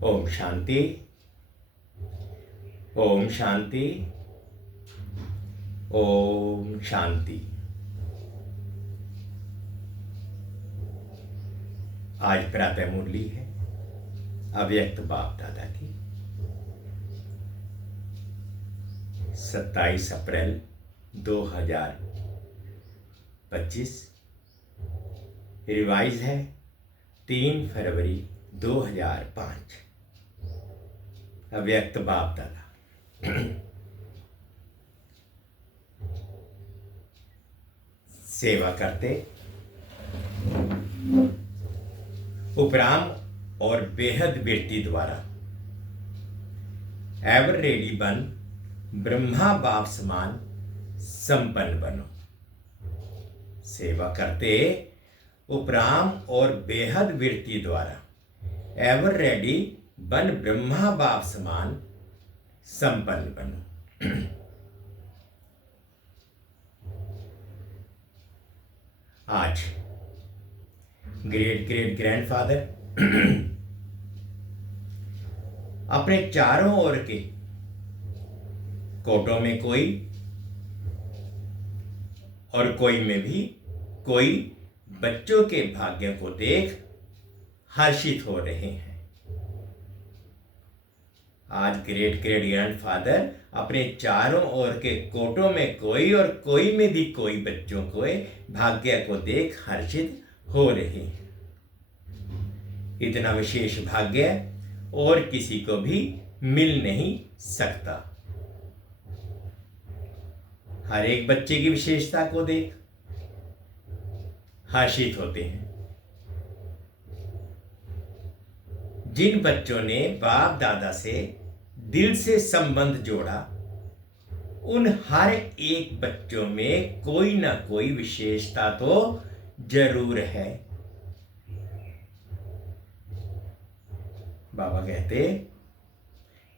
ओम शांति। ओम शांति। ओम शांति। आज प्रातः मुरली है अव्यक्त बाप दादा की 27 अप्रैल 2025। रिवाइज है 3 फरवरी 2005। अव्यक्त बाप दादा सेवा करते उपराम और बेहद वृत्ति द्वारा एवर रेडी बन ब्रह्मा बाप समान संपन्न बनो। सेवा करते उपराम और बेहद वृत्ति द्वारा एवर रेडी बन ब्रह्मा बाप समान संपन्न बनो। आज ग्रेट ग्रेट ग्रैंडफादर अपने चारों ओर के कोटों में कोई और कोई में भी कोई बच्चों के भाग्य को देख हर्षित हो रहे हैं। आज ग्रेट ग्रेट ग्रैंडफादर अपने चारों ओर के कोटों में कोई और कोई में भी कोई बच्चों के भाग्य को देख हर्षित हो रहे हैं। इतना विशेष भाग्य और किसी को भी मिल नहीं सकता। हर एक बच्चे की विशेषता को देख हर्षित होते हैं। जिन बच्चों ने बाप दादा से दिल से संबंध जोड़ा उन हर एक बच्चों में कोई ना कोई विशेषता तो जरूर है। बाबा कहते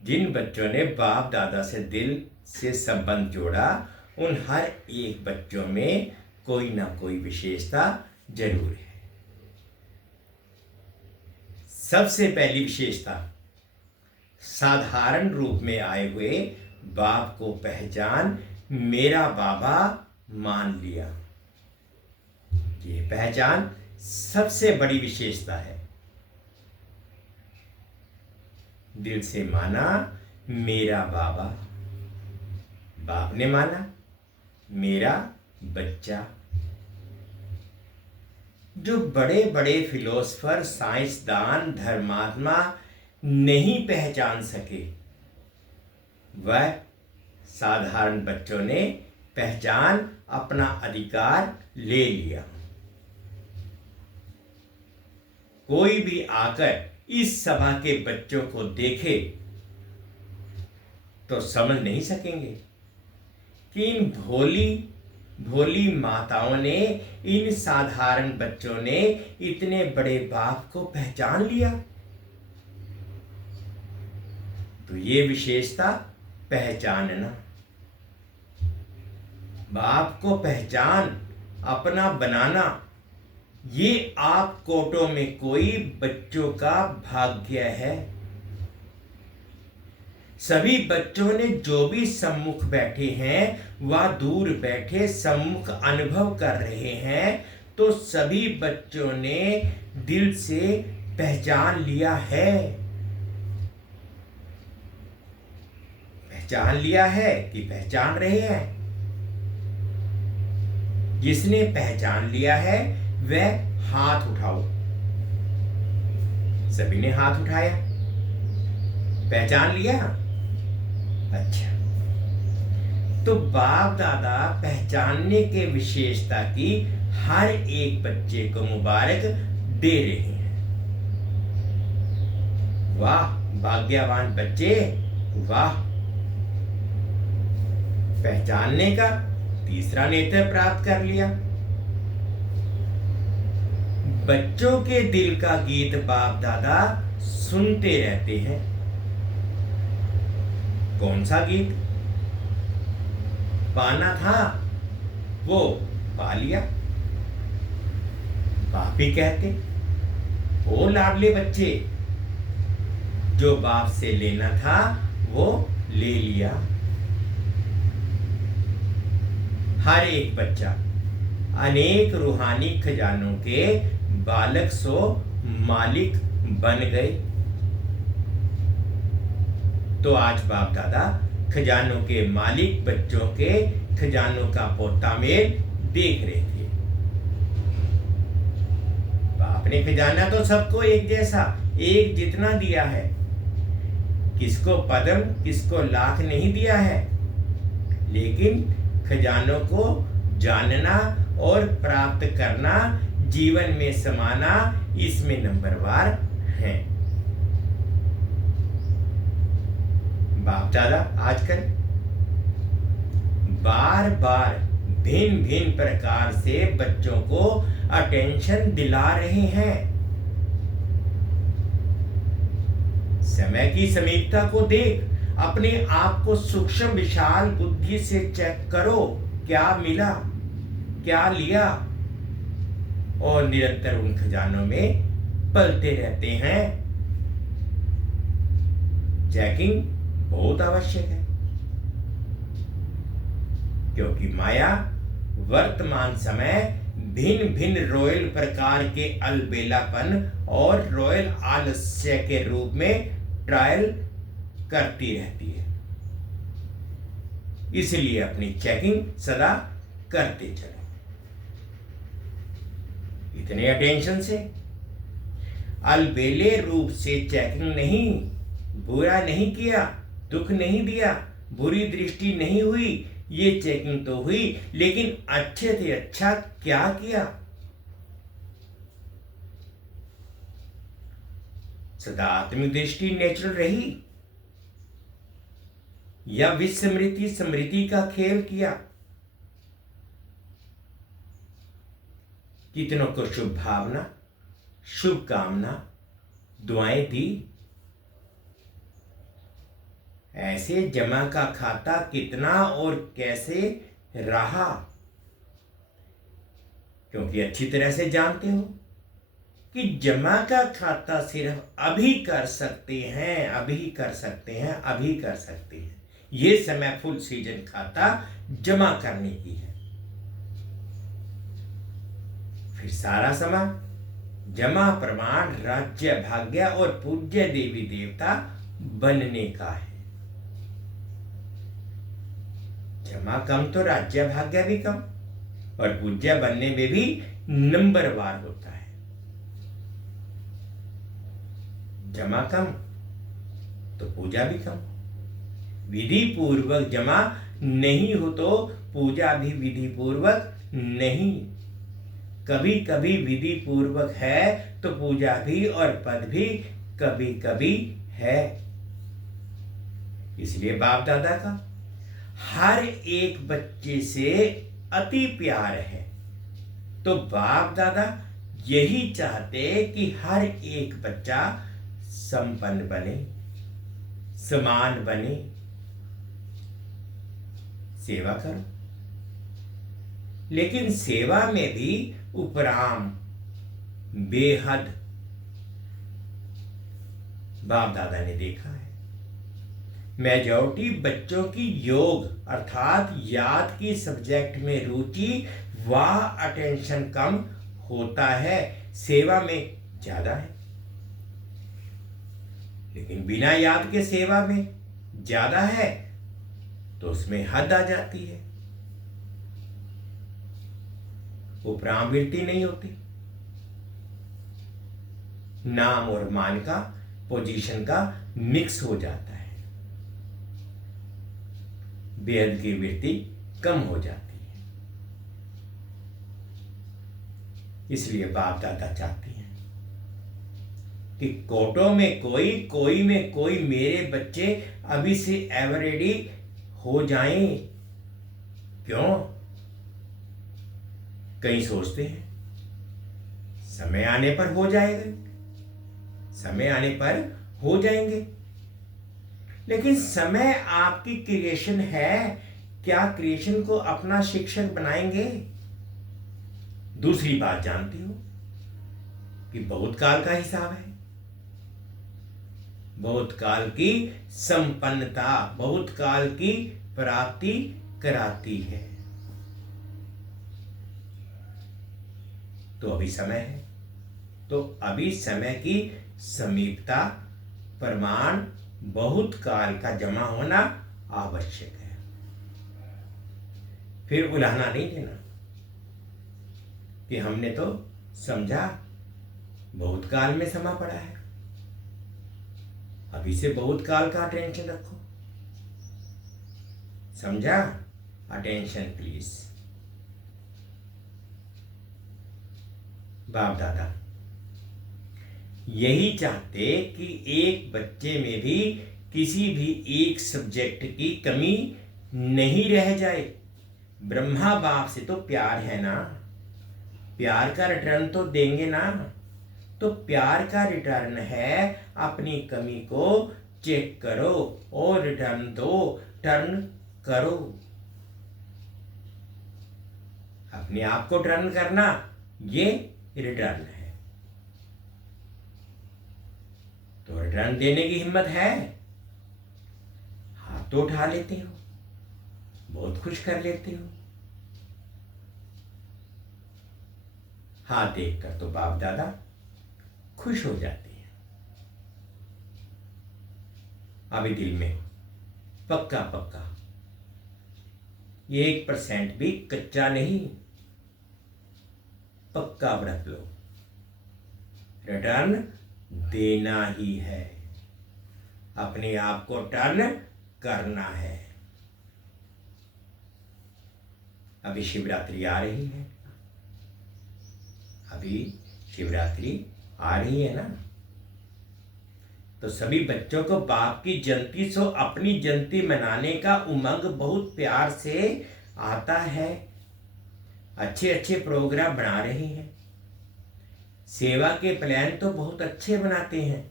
जिन बच्चों ने बाप दादा से दिल से संबंध जोड़ा उन हर एक बच्चों में कोई ना कोई विशेषता जरूर है। सबसे पहली विशेषता साधारण रूप में आए हुए बाप को पहचान मेरा बाबा मान लिया। ये पहचान सबसे बड़ी विशेषता है। दिल से माना मेरा बाबा, बाप ने माना मेरा बच्चा। जो बड़े बड़े फिलोसफर, साइंसदान, धर्मात्मा नहीं पहचान सके वह साधारण बच्चों ने पहचान अपना अधिकार ले लिया। कोई भी आकर इस सभा के बच्चों को देखे तो समझ नहीं सकेंगे कि इन भोली भोली माताओं ने, इन साधारण बच्चों ने इतने बड़े बाप को पहचान लिया। तो ये विशेषता पहचानना, बाप को पहचान अपना बनाना, ये आप कोटों में कोई बच्चों का भाग्य है। सभी बच्चों ने जो भी सम्मुख बैठे हैं वह दूर बैठे सम्मुख अनुभव कर रहे हैं। तो सभी बच्चों ने दिल से पहचान लिया है। पहचान लिया है कि पहचान रहे हैं। जिसने पहचान लिया है वह हाथ उठाओ। सभी ने हाथ उठाया, पहचान लिया। अच्छा, तो बाप दादा पहचानने के विशेषता की हर एक बच्चे को मुबारक दे रहे हैं। वाह भाग्यवान बच्चे, वाह। पहचानने का तीसरा नेत्र प्राप्त कर लिया। बच्चों के दिल का गीत बाप दादा सुनते रहते हैं। कौन सा गीत पाना था वो पा लिया। बाप ही कहते ओ लाडले बच्चे, जो बाप से लेना था वो ले लिया। हर एक बच्चा अनेक रूहानी खजानों के बालक सो मालिक बन गए। तो आज बाप दादा खजानों के मालिक बच्चों के खजानों का पोता मेल देख रहे थे। बाप ने खजाना तो सबको एक जैसा, एक जितना दिया है। किसको पद्म, किसको लाख नहीं दिया है, लेकिन खजानों को जानना और प्राप्त करना, जीवन में समाना, इसमें नंबरवार है। बाप दादा आजकल बार बार भिन्न भिन्न प्रकार से बच्चों को अटेंशन दिला रहे हैं। समय की समीपता को देख अपने आप को सूक्ष्म विशाल बुद्धि से चेक करो, क्या मिला, क्या लिया, और निरंतर उन खजानों में पलते रहते हैं। चेकिंग बहुत आवश्यक है, क्योंकि माया वर्तमान समय भिन्न भिन्न रॉयल प्रकार के अलबेलापन और रॉयल आलस्य के रूप में ट्रायल करती रहती है। इसलिए अपनी चेकिंग सदा करते चलो। इतने अटेंशन से अलबेले रूप से चेकिंग नहीं, बुरा नहीं किया, दुख नहीं दिया, बुरी दृष्टि नहीं हुई, ये चेकिंग तो हुई, लेकिन अच्छे से अच्छा क्या किया। सदा आत्मिक दृष्टि नेचुरल रही या विस्मृति स्मृति का खेल किया। कितनों को शुभ भावना, शुभ कामना, दुआएं दी। ऐसे जमा का खाता कितना और कैसे रहा, क्योंकि अच्छी तरह से जानते हो कि जमा का खाता सिर्फ अभी कर सकते हैं, अभी कर सकते हैं, अभी कर सकते हैं। ये समय फुल सीजन खाता जमा करने की है। फिर सारा समय जमा प्रमाण राज्य भाग्य और पूज्य देवी देवता बनने का है। जमा कम तो राज्य भाग्य भी कम, और पूज्य बनने में भी नंबरवार होता है। जमा कम तो पूजा भी कम। विधि पूर्वक जमा नहीं हो तो पूजा भी विधि पूर्वक नहीं। कभी कभी विधि पूर्वक है तो पूजा भी और पद भी कभी कभी है। इसलिए बाप दादा का हर एक बच्चे से अति प्यार है। तो बाप दादा यही चाहते कि हर एक बच्चा संपन्न बने, समान बने। सेवा करो, लेकिन सेवा में भी उपराम बेहद बाप दादा ने देखा है। मेजॉरिटी बच्चों की योग अर्थात याद की सब्जेक्ट में रुचि व अटेंशन कम होता है, सेवा में ज्यादा है। लेकिन बिना याद के सेवा में ज्यादा है तो उसमें हद आ जाती है, उपरामवृत्ति नहीं होती। नाम और मान का, पोजीशन का मिक्स हो जाता है, बेहद की वृत्ति कम हो जाती है। इसलिए बाप दादा चाहते हैं कि कोटों में कोई, कोई में कोई मेरे बच्चे अभी से एवरेडी हो जाएं। क्यों? कई सोचते हैं समय आने पर हो जाएगा, समय आने पर हो जाएंगे, लेकिन समय आपकी क्रिएशन है। क्या क्रिएशन को अपना शिक्षक बनाएंगे? दूसरी बात जानते हो कि बहुत काल का हिसाब है। बहुत काल की संपन्नता, बहुत काल की प्राप्ति कराती है। तो अभी समय है, तो अभी समय की समीपता प्रमाण बहुत काल का जमा होना आवश्यक है। फिर उलाहना नहीं देना कि हमने तो समझा बहुत काल में समा पड़ा है, अभी से बहुत काल का अटेंशन रखो। समझा? Attention please. बाप दादा यही चाहते कि एक बच्चे में भी किसी भी एक सब्जेक्ट की कमी नहीं रह जाए। ब्रह्मा बाप से तो प्यार है ना, प्यार का रिटर्न तो देंगे ना। तो प्यार का रिटर्न है अपनी कमी को चेक करो और रिटर्न दो, टर्न करो। अपने आप को टर्न करना ये रिटर्न है। तो रिटर्न देने की हिम्मत है? हाथ तो उठा लेते हो, बहुत खुश कर लेते हो। हाथ देखकर तो बाप दादा खुश हो जाते हैं। अभी दिल में पक्का पक्का 1% भी कच्चा नहीं, पक्का व्रत लो, रिटर्न देना ही है, अपने आप को टर्न करना है। अभी शिवरात्रि आ रही है, अभी शिवरात्रि आ रही है ना, तो सभी बच्चों को बाप की जयंती सो अपनी जयंती मनाने का उमंग बहुत प्यार से आता है। अच्छे अच्छे प्रोग्राम बना रहे हैं, सेवा के प्लान तो बहुत अच्छे बनाते हैं,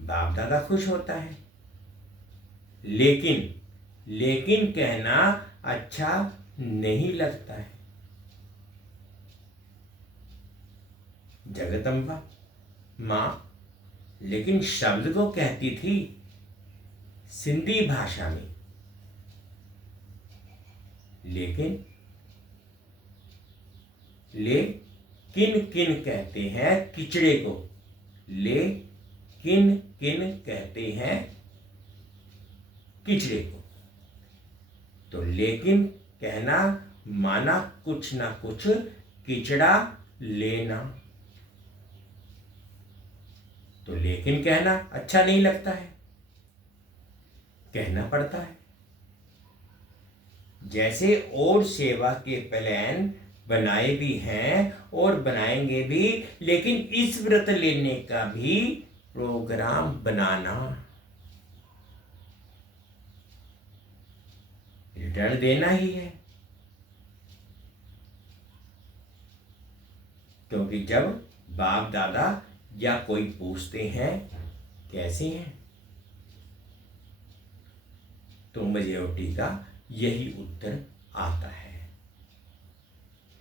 बाप दादा खुश होता है। लेकिन कहना अच्छा नहीं लगता है। जगदम्बा मां लेकिन शब्द को कहती थी सिंधी भाषा में, लेकिन ले किन किन कहते हैं किचड़े को, ले किन किन कहते हैं किचड़े को। तो लेकिन कहना माना कुछ ना कुछ किचड़ा लेना। तो लेकिन कहना अच्छा नहीं लगता है, कहना पड़ता है। जैसे और सेवा के प्लान बनाए भी हैं और बनाएंगे भी, लेकिन इस व्रत लेने का भी प्रोग्राम बनाना, रिटर्न देना ही है। क्योंकि जब बाप दादा या कोई पूछते हैं कैसे हैं, तो मेजॉरिटी का यही उत्तर आता है,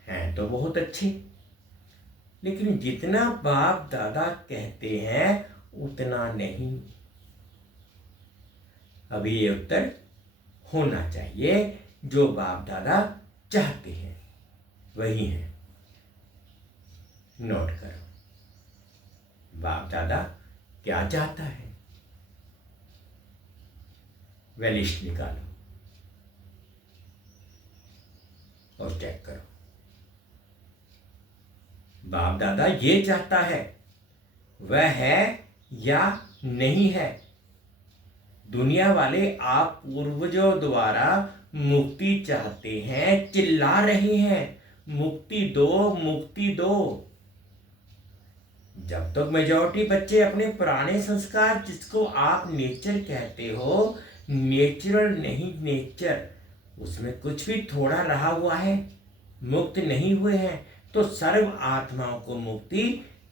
हैं तो बहुत अच्छे, लेकिन जितना बाप दादा कहते हैं उतना नहीं। अभी ये उत्तर होना चाहिए, जो बाप दादा चाहते हैं वही है। नोट करो, बाप दादा क्या चाहता है, वह लिस्ट निकालो और चेक करो। बाप दादा ये चाहता है, वह है या नहीं है। दुनिया वाले आप पूर्वजों द्वारा मुक्ति चाहते हैं, चिल्ला रहे हैं मुक्ति दो मुक्ति दो। जब तक मेजॉरिटी बच्चे अपने पुराने संस्कार, जिसको आप नेचर कहते हो, नेचुरल नहीं नेचर, उसमें कुछ भी थोड़ा रहा हुआ है, मुक्त नहीं हुए हैं, तो सर्व आत्माओं को मुक्ति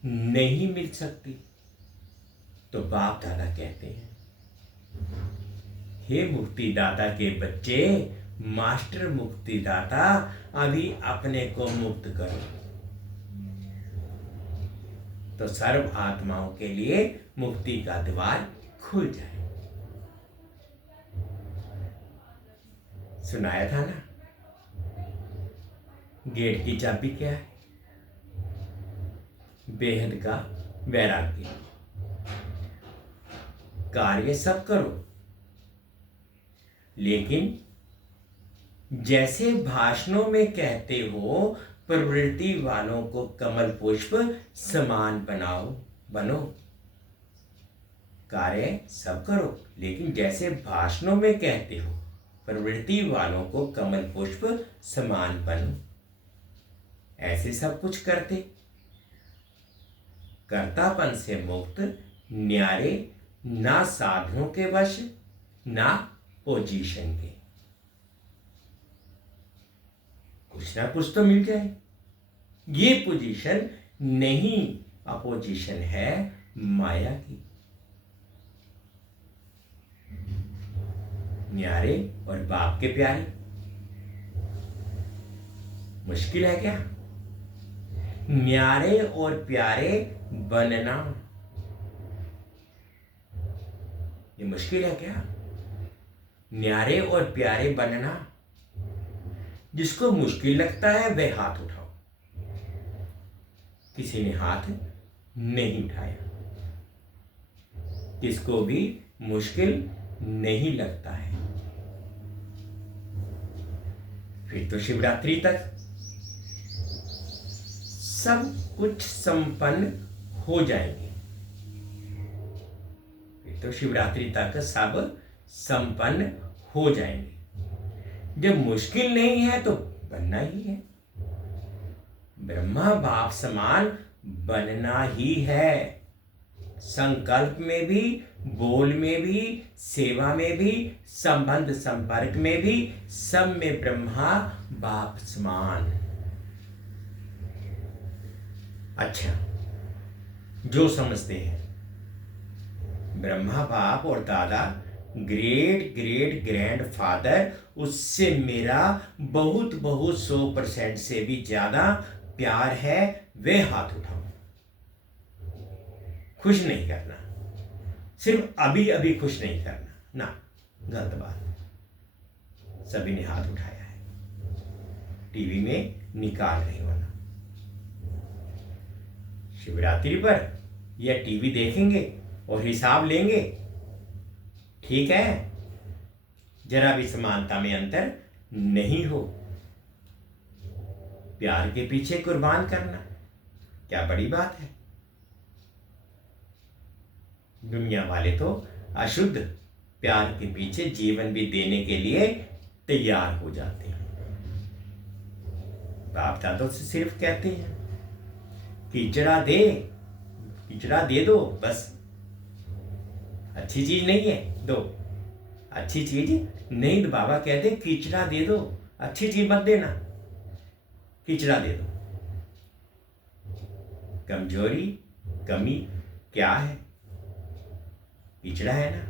नहीं मिल सकती। तो बाप दादा कहते हैं, हे मुक्तिदाता के बच्चे, मास्टर मुक्तिदाता, अभी अपने को मुक्त करो। तो सर्व आत्माओं के लिए मुक्ति का द्वार खुल जाए। सुनाया था ना, गेट की चाबी क्या है? बेहद का वैराग्य। कार्य सब करो, लेकिन जैसे भाषणों में कहते हो, प्रवृत्ति वालों को कमल पुष्प समान बनो। कार्य सब करो, लेकिन जैसे भाषणों में कहते हो, प्रवृत्ति वालों को कमल पुष्प समान बनो। ऐसे सब कुछ करते, कर्तापन से मुक्त, न्यारे, ना साधनों के वश, ना पोजीशन के। कुछ ना कुछ तो मिल जाए। ये पोजीशन नहीं, अपोजिशन है माया की। न्यारे और बाप के प्यारे, मुश्किल है क्या? न्यारे और प्यारे बनना ये मुश्किल है क्या? न्यारे और प्यारे बनना। जिसको मुश्किल लगता है वह हाथ उठाओ। किसी ने हाथ नहीं उठाया। किसको भी मुश्किल नहीं लगता है। फिर तो शिवरात्रि तक सब कुछ संपन्न हो जाएंगे। फिर तो शिवरात्रि तक सब संपन्न हो जाएंगे। जब मुश्किल नहीं है तो बनना ही है। ब्रह्मा बाप समान बनना ही है। संकल्प में भी, बोल में भी, सेवा में भी, संबंध संपर्क में भी, सब में ब्रह्मा बाप समान। अच्छा, जो समझते हैं ब्रह्मा बाप और दादा ग्रेट ग्रेट ग्रैंड फादर, उससे मेरा बहुत बहुत 100% से भी ज्यादा प्यार है, वे हाथ उठाओ। खुश नहीं करना, सिर्फ अभी अभी खुश नहीं करना ना, गलत बात। सभी ने हाथ उठाया है, टीवी में निकाल नहीं होना। शिवरात्रि पर यह टीवी देखेंगे और हिसाब लेंगे, ठीक है? जरा भी समानता में अंतर नहीं हो। प्यार के पीछे कुर्बान करना क्या बड़ी बात है? दुनिया वाले तो अशुद्ध प्यार के पीछे जीवन भी देने के लिए तैयार हो जाते हैं। बाप दादों से सिर्फ कहते हैं कीचड़ा दे दो, बस। अच्छी चीज नहीं है दो, अच्छी चीज नहीं। तो बाबा कहते कीचड़ा दे दो, अच्छी चीज मत देना, कीचड़ा दे दो। कमजोरी कमी क्या है? कीचड़ा है ना।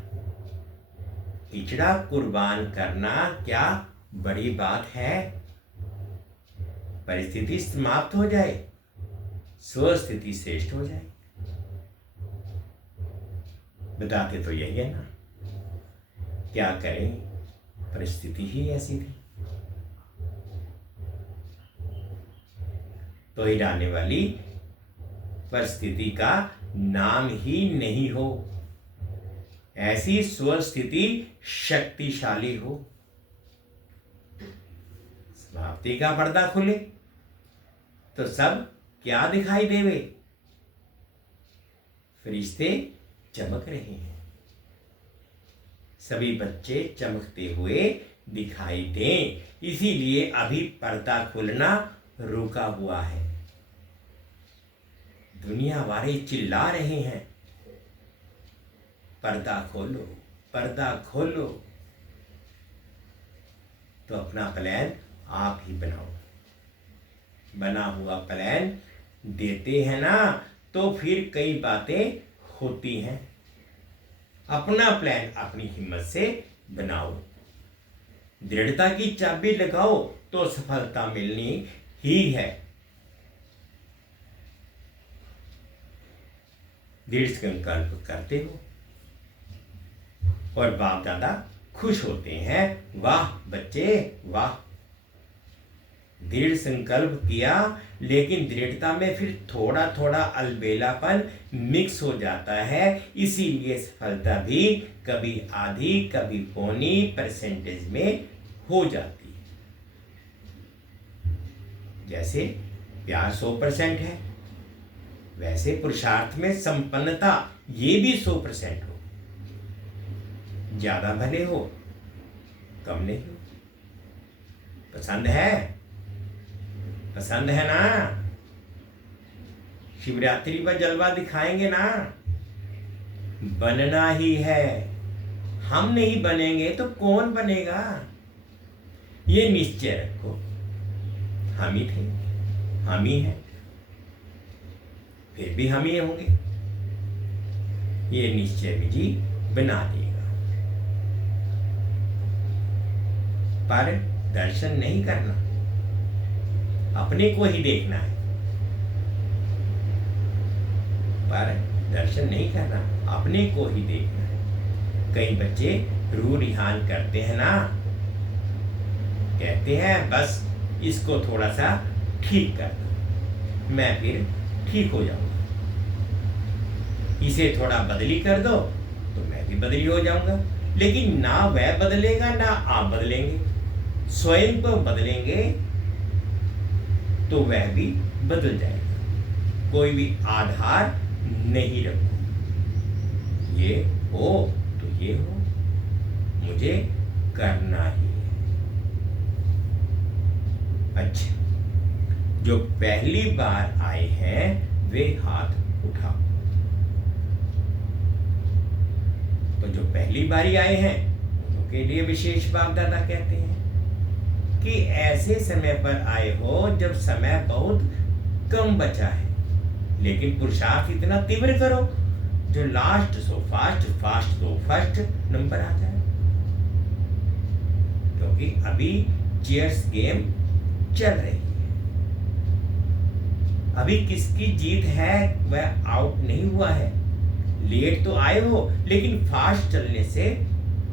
कीचड़ा कुर्बान करना क्या बड़ी बात है? परिस्थिति समाप्त हो जाए, स्वस्थिति श्रेष्ठ हो जाए। बताते तो यही है ना, क्या करें, परिस्थिति ही ऐसी थी। तो हिलाने वाली परिस्थिति का नाम ही नहीं हो। ऐसी स्वस्थिति शक्तिशाली हो। समाप्ति का पर्दा खुले तो सब क्या दिखाई देवे? फरिश्ते चमक रहे हैं, सभी बच्चे चमकते हुए दिखाई दें। इसीलिए अभी पर्दा खुलना रुका हुआ है। दुनिया वाले चिल्ला रहे हैं पर्दा खोलो, पर्दा खोलो। तो अपना प्लान आप ही बनाओ। बना हुआ प्लान देते हैं ना, तो फिर कई बातें होती हैं। अपना प्लान अपनी हिम्मत से बनाओ, दृढ़ता की चाबी लगाओ तो सफलता मिलनी ही है। दृढ़ संकल्प करते हो और बाप दादा खुश होते हैं, वाह बच्चे वाह। दृढ़ संकल्प किया, लेकिन दृढ़ता में फिर थोड़ा थोड़ा अलबेलापन मिक्स हो जाता है, इसीलिए सफलता भी कभी आधी कभी पौनी परसेंटेज में हो जाती है। जैसे प्यार 100% है, वैसे पुरुषार्थ में संपन्नता ये भी 100% हो, ज्यादा भले हो कम नहीं हो। पसंद है? पसंद है ना? शिवरात्रि पर जलवा दिखाएंगे ना? बनना ही है। हम नहीं बनेंगे तो कौन बनेगा? ये निश्चय रखो, हम ही थे, हम ही हैं, फिर भी हम ही होंगे। ये निश्चय विधि बना देगा। पर दर्शन नहीं करना, अपने को ही देखना है। पर दर्शन नहीं करना, अपने को ही देखना है। कई बच्चे रूह रिहान करते हैं ना, कहते हैं बस इसको थोड़ा सा ठीक कर दो, मैं फिर ठीक हो जाऊंगा। इसे थोड़ा बदली कर दो तो मैं भी बदली हो जाऊंगा। लेकिन ना वह बदलेगा ना आप बदलेंगे। स्वयं को बदलेंगे तो वह भी बदल जाएगा। कोई भी आधार नहीं रखो, ये हो तो ये हो, मुझे करना ही है। अच्छा, जो पहली बार आए हैं वे हाथ उठाओ। तो जो पहली बारी आए हैं उनके लिए विशेष बाप दादा कहते हैं कि ऐसे समय पर आए हो जब समय बहुत कम बचा है, लेकिन पुरुषार्थ इतना तीव्र करो जो लास्ट सो फास्ट, फास्ट तो फर्स्ट नंबर आ जाए। क्योंकि अभी चेयर्स गेम चल रही है। अभी किसकी जीत है वह आउट नहीं हुआ है। लेट तो आए हो लेकिन फास्ट चलने से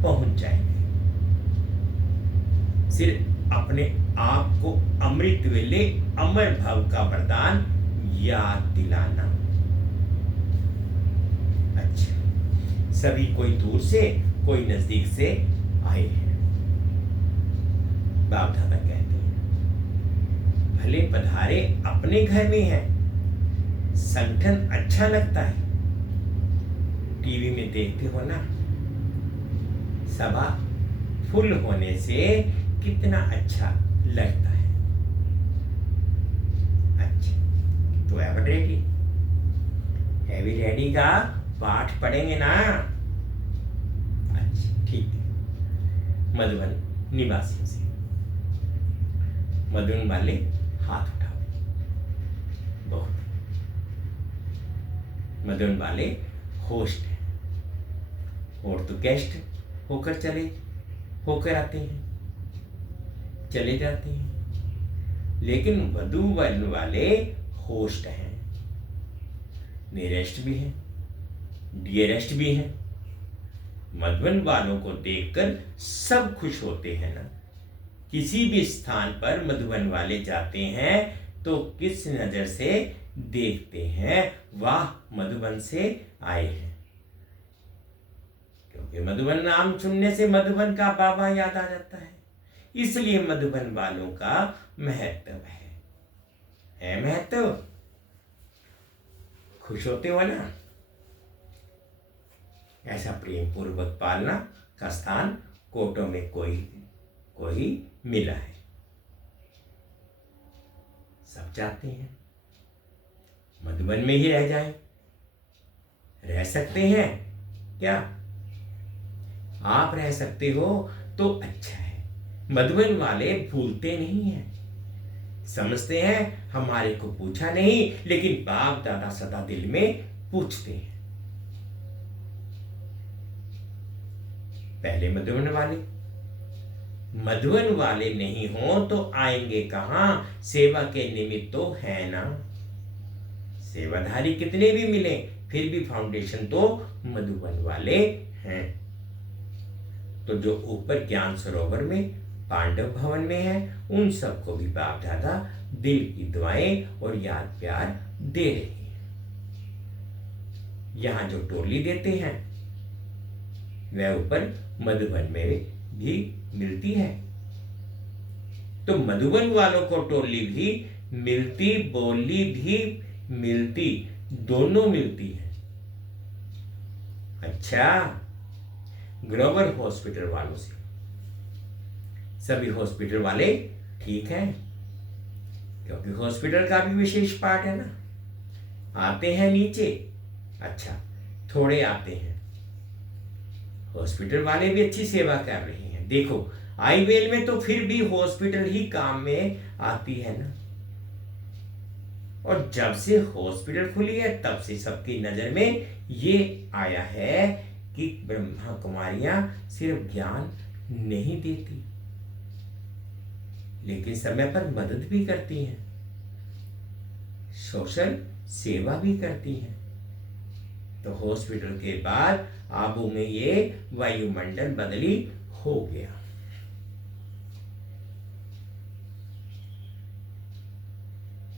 पहुंच जाएंगे। सिर्फ अपने आप को अमृत वेले अमर भाव का वरदान याद दिलाना। अच्छा, सभी कोई दूर से कोई नजदीक से आए हैं। बाप दादा कहते हैं भले पधारे अपने घर में हैं, संगठन अच्छा लगता है। टीवी में देखते हो ना, सभा फुल होने से कितना अच्छा लगता है। अच्छा, तो एवर रेडी, एवी रेडी का पाठ पढ़ेंगे ना? अच्छा ठीक है। मधुबन निवासियों से मधुबन वाले हाथ उठाओ। बहुत। मधुबन वाले होस्ट हैं, और तो गेस्ट होकर चले होकर आते हैं, चले जाते हैं। लेकिन वधू वन वाले होस्ट हैं, नियरेस्ट भी हैं, डियरेस्ट भी हैं। मधुबन वालों को देखकर सब खुश होते हैं ना। किसी भी स्थान पर मधुबन वाले जाते हैं तो किस नजर से देखते हैं? वाह, मधुबन से आए हैं। क्योंकि मधुबन नाम सुनने से मधुबन का बाबा याद आ जाता है, इसलिए मधुबन वालों का महत्व है महत्व। खुश होते हो ना? ऐसा प्रेम पूर्वक पालना का स्थान कोटों में कोई मिला है। सब चाहते हैं मधुबन में ही रह जाएं। रह सकते हैं क्या? आप रह सकते हो तो अच्छा है। मधुबन वाले भूलते नहीं हैं, समझते हैं हमारे को पूछा नहीं, लेकिन बाप दादा सदा दिल में पूछते हैं। पहले मधुबन वाले नहीं हो तो आएंगे कहां? सेवा के निमित्त तो है ना। सेवाधारी कितने भी मिले फिर भी फाउंडेशन तो मधुबन वाले हैं। तो जो ऊपर ज्ञान सरोवर में पांडव भवन में है उन सबको भी बाप दादा दिल की दुआएं और याद प्यार दे रही है। यहां जो टोली देते हैं वह ऊपर मधुबन में भी मिलती है। तो मधुबन वालों को टोली भी मिलती, बोली भी मिलती, दोनों मिलती है। अच्छा, ग्लोबल हॉस्पिटल वालों से सभी हॉस्पिटल वाले ठीक हैं, क्योंकि हॉस्पिटल का भी विशेष पार्ट है ना। आते हैं नीचे, अच्छा थोड़े आते हैं। हॉस्पिटल वाले भी अच्छी सेवा कर रहे हैं। देखो आईवेल में तो फिर भी हॉस्पिटल ही काम में आती है ना। और जब से हॉस्पिटल खुली है तब से सबकी नजर में ये आया है कि ब्रह्मा कुमारियां सिर्फ ज्ञान नहीं देती, लेकिन समय पर मदद भी करती हैं, सोशल सेवा भी करती हैं। तो हॉस्पिटल के बाद आबू में ये वायुमंडल बदली हो गया।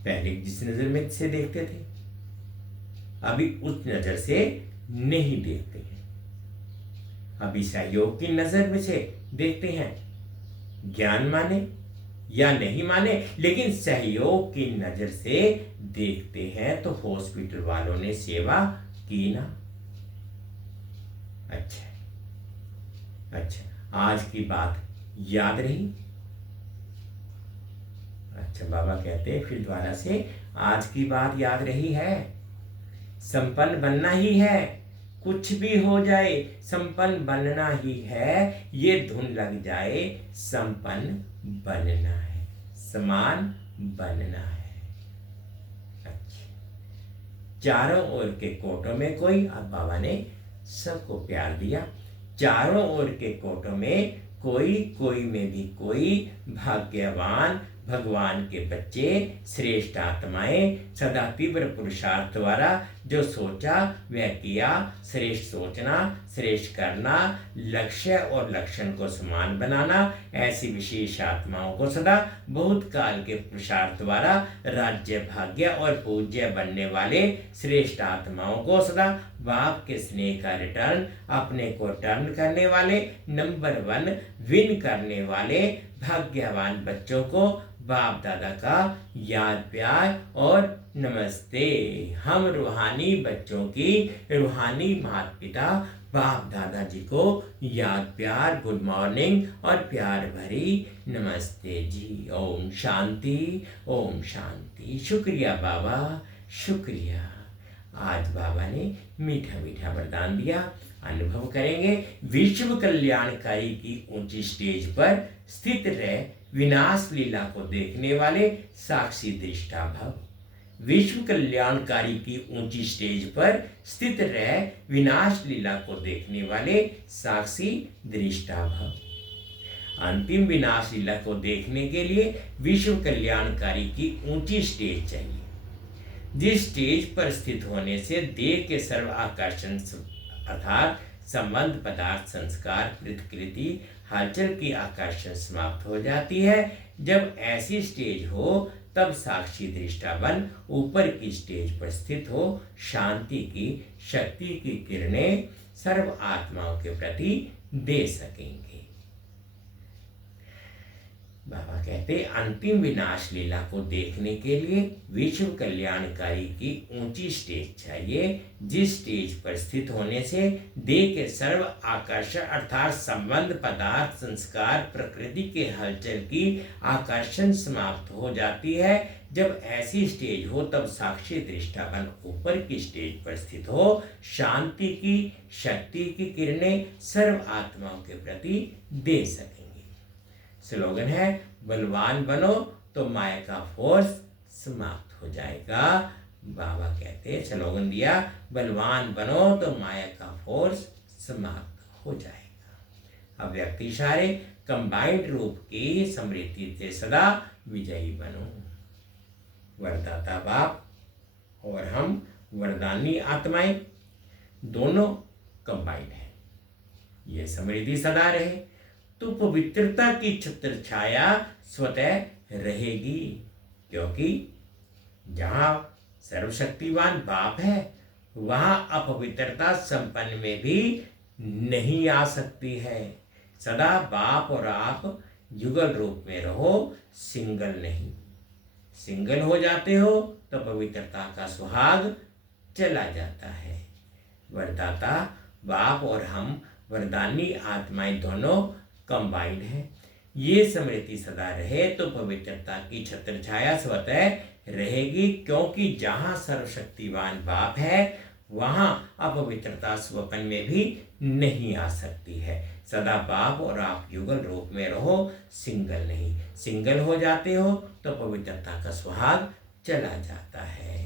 पहले जिस नजर में से देखते थे अभी उस नजर से नहीं देखते हैं। अभी सहयोग की नजर में से देखते हैं। ज्ञान माने या नहीं माने, लेकिन सहयोग की नजर से देखते हैं। तो हॉस्पिटल वालों ने सेवा की ना। अच्छा अच्छा, आज की बात याद रही? अच्छा, बाबा कहते हैं फिर दोबारा से, आज की बात याद रही है? संपन्न बनना ही है, कुछ भी हो जाए संपन्न बनना ही है। ये धुन लग जाए संपन्न बनना है, समान बनना है। अच्छा, चारों ओर के कोटों में कोई, अब बाबा ने सबको प्यार दिया। चारों ओर के कोटों में कोई, कोई में भी कोई, भाग्यवान भगवान के बच्चे, श्रेष्ठ आत्माएं, सदा तीव्र पुरुषार्थ द्वारा जो सोचा वह किया। श्रेष्ठ सोचना, श्रेष्ठ करना, लक्ष्य और लक्षण को समान बनाना, ऐसी विशेष आत्माओं को सदा बहुत काल के पुरुषार्थ द्वारा राज्य, भाग्य और पूज्य बनने वाले श्रेष्ठ आत्माओं को सदा बाप के स्नेह का रिटर्न, अपने को टर्न करने वाले, नंबर 1 विन करने वाले भाग्यवान बच्चों को बाप दादा का याद प्यार और नमस्ते। हम रूहानी बच्चों की रूहानी माता पिता बाप दादा जी को याद प्यार, गुड मॉर्निंग और प्यार भरी नमस्ते जी। ओम शांति, ओम शांति। शुक्रिया बाबा, शुक्रिया। आज बाबा ने मीठा मीठा वरदान दिया। अनुभव करेंगे विश्व कल्याणकारी की ऊंची स्टेज पर स्थित रह विनाश लीला को देखने वाले साक्षी दृष्टा भव। विश्व कल्याणकारी की ऊंची स्टेज पर स्थित रह विनाश लीला को देखने वाले साक्षी दृष्टा भव। अंतिम विनाश लीला को देखने के लिए विश्व कल्याणकारी की ऊंची स्टेज चाहिए, जिस स्टेज पर स्थित होने से देह के सर्व आकर्षण अर्थात संबंध, पदार्थ, संस्कार, प्रकृति, हलचल की आकर्षण समाप्त हो जाती है। जब ऐसी स्टेज हो तब साक्षी दृष्टा बन ऊपर की स्टेज पर स्थित हो शांति की, शक्ति की किरणें सर्व आत्माओं के प्रति दे सकेंगे। बाबा कहते अंतिम विनाश लीला को देखने के लिए विश्व कल्याणकारी की ऊंची स्टेज चाहिए, जिस स्टेज पर स्थित होने से देह के सर्व आकर्षण अर्थात संबंध, पदार्थ, संस्कार, प्रकृति के हलचल की आकर्षण समाप्त हो जाती है। जब ऐसी स्टेज हो तब साक्षी दृष्टा बन ऊपर की स्टेज पर स्थित हो शांति की, शक्ति की किरणें सर्व आत्माओं के प्रति दे सकेंगे। स्लोगन है बलवान बनो तो माया का फोर्स समाप्त हो जाएगा। बाबा कहते हैं स्लोगन दिया बलवान बनो तो माया का फोर्स समाप्त हो जाएगा। अब व्यक्ति सारे कंबाइंड रूप की समृद्धि से सदा विजयी बनो। वरदाता बाप और हम वरदानी आत्माएं दोनों कंबाइंड हैं। ये समृद्धि सदा रहे, तो पवित्रता की छत्र छाया स्वतः रहेगी, क्योंकि जहां सर्वशक्तिवान बाप है वहां अपवित्रता संपन्न में भी नहीं आ सकती है। सदा बाप और आप युगल रूप में रहो, सिंगल नहीं। सिंगल हो जाते हो तो पवित्रता का सुहाग चला जाता है। वरदाता बाप और हम वरदानी आत्माएं दोनों कंबाइंड हैं। ये स्मृति सदा रहे तो पवित्रता की छत्र छाया स्वतः रहेगी, क्योंकि जहां सर्वशक्तिवान बाप है वहां अपवित्रता स्वपन में भी नहीं आ सकती है। सदा बाप और आप युगल रूप में रहो, सिंगल नहीं। सिंगल हो जाते हो तो पवित्रता का सुहाग चला जाता है।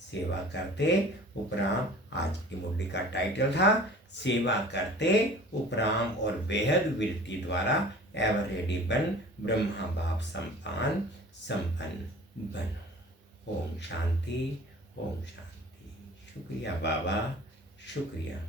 सेवा करते उपराम, आज की मुरली का टाइटल था सेवा करते उपराम और बेहद विरति द्वारा एवर रेडी बन ब्रह्मा बाप संपान संपन्न बनो। ओम शांति, ओम शांति। शुक्रिया बाबा, शुक्रिया।